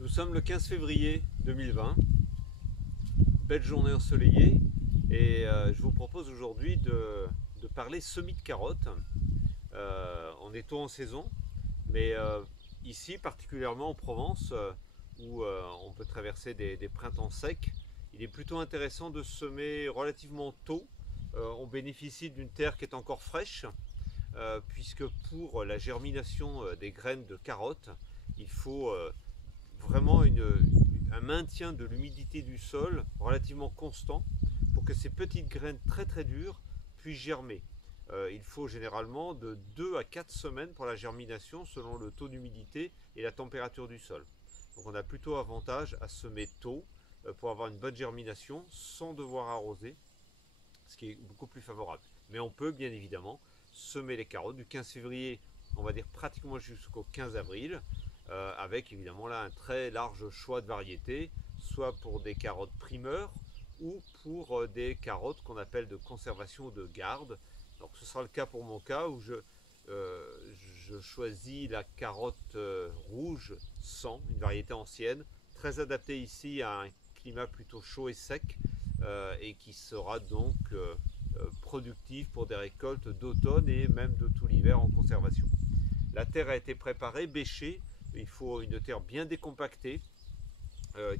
Nous sommes le 15 février 2020, belle journée ensoleillée et je vous propose aujourd'hui de parler semis de carottes. On est tôt en saison, mais ici particulièrement en Provence où on peut traverser des printemps secs, il est plutôt intéressant de semer relativement tôt. On bénéficie d'une terre qui est encore fraîche puisque pour la germination des graines de carottes, il faut vraiment un maintien de l'humidité du sol relativement constant pour que ces petites graines très très dures puissent germer. Il faut généralement de 2 à 4 semaines pour la germination selon le taux d'humidité et la température du sol. Donc on a plutôt avantage à semer tôt pour avoir une bonne germination sans devoir arroser, ce qui est beaucoup plus favorable. Mais on peut bien évidemment semer les carottes du 15 février, on va dire pratiquement jusqu'au 15 avril, avec évidemment là un très large choix de variétés, soit pour des carottes primeurs ou pour des carottes qu'on appelle de conservation ou de garde. Donc ce sera le cas pour mon cas où je choisis la carotte rouge 100, une variété ancienne, très adaptée ici à un climat plutôt chaud et sec, et qui sera donc productive pour des récoltes d'automne et même de tout l'hiver en conservation. La terre a été préparée, bêchée, il faut une terre bien décompactée,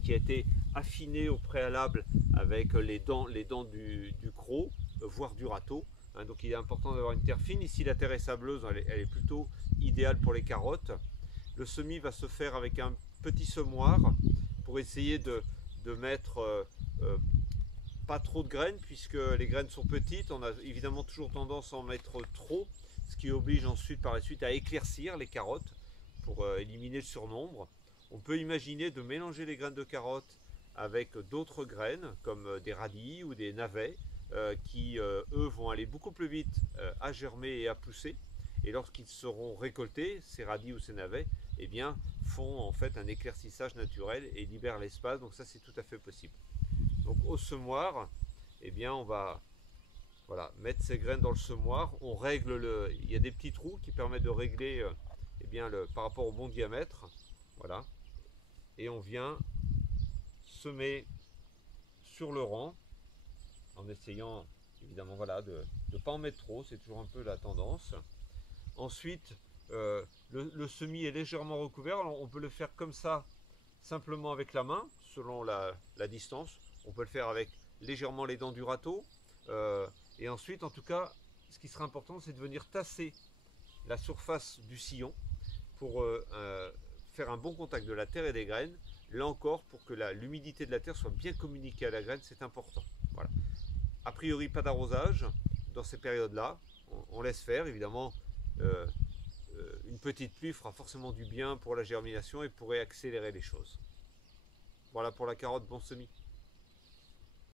qui a été affinée au préalable avec les dents du croc, voire du râteau. Hein, donc il est important d'avoir une terre fine. Ici la terre est sableuse, elle est plutôt idéale pour les carottes. Le semis va se faire avec un petit semoir pour essayer de mettre pas trop de graines, puisque les graines sont petites. On a évidemment toujours tendance à en mettre trop, ce qui oblige ensuite par la suite à éclaircir les carottes pour éliminer le surnombre. On peut imaginer de mélanger les graines de carottes avec d'autres graines comme des radis ou des navets qui eux vont aller beaucoup plus vite à germer et à pousser, et lorsqu'ils seront récoltés, ces radis ou ces navets, eh bien, font en fait un éclaircissage naturel et libèrent l'espace, donc ça c'est tout à fait possible. Donc au semoir, eh bien on va mettre ces graines dans le semoir, on règle il y a des petits trous qui permettent de régler eh bien, par rapport au bon diamètre, voilà, et on vient semer sur le rang en essayant évidemment de ne pas en mettre trop, c'est toujours un peu la tendance. Ensuite, le semis est légèrement recouvert, alors on peut le faire comme ça simplement avec la main selon la distance, on peut le faire avec légèrement les dents du râteau, et ensuite en tout cas ce qui sera important c'est de venir tasser la surface du sillon pour faire un bon contact de la terre et des graines, là encore pour que l'humidité de la terre soit bien communiquée à la graine, c'est important. Voilà. A priori pas d'arrosage dans ces périodes-là, on laisse faire évidemment. Une petite pluie fera forcément du bien pour la germination et pourrait accélérer les choses. Voilà pour la carotte, bon semis.